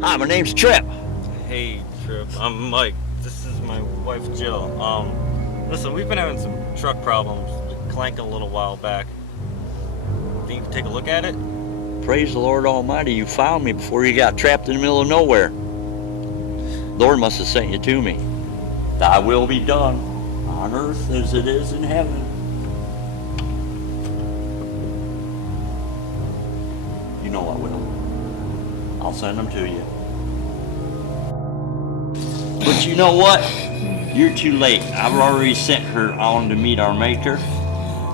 Hi, my name's Trip. Hey, Trip. I'm Mike. This is my wife, Jill. Listen, we've been having some truck problems, clanking a little while back. Think you can take a look at it? Praise the Lord Almighty, you found me before you got trapped in the middle of nowhere. Lord must have sent you to me. Thy will be done on earth as it is in heaven. You know I will. I'll send them to you. But you know what? You're too late. I've already sent her on to meet our Maker.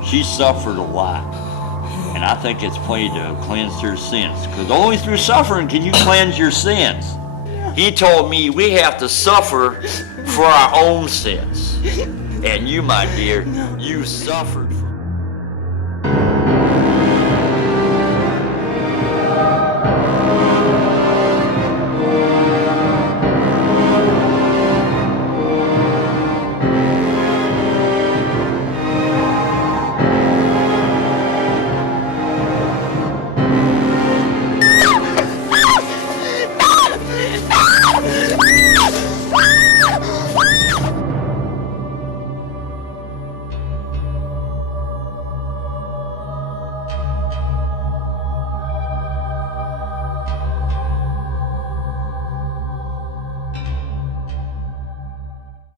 She's suffered a lot. And I think it's played to cleanse her sins. Because only through suffering can you cleanse your sins. He told me we have to suffer for our own sins. And you, my dear, you suffered for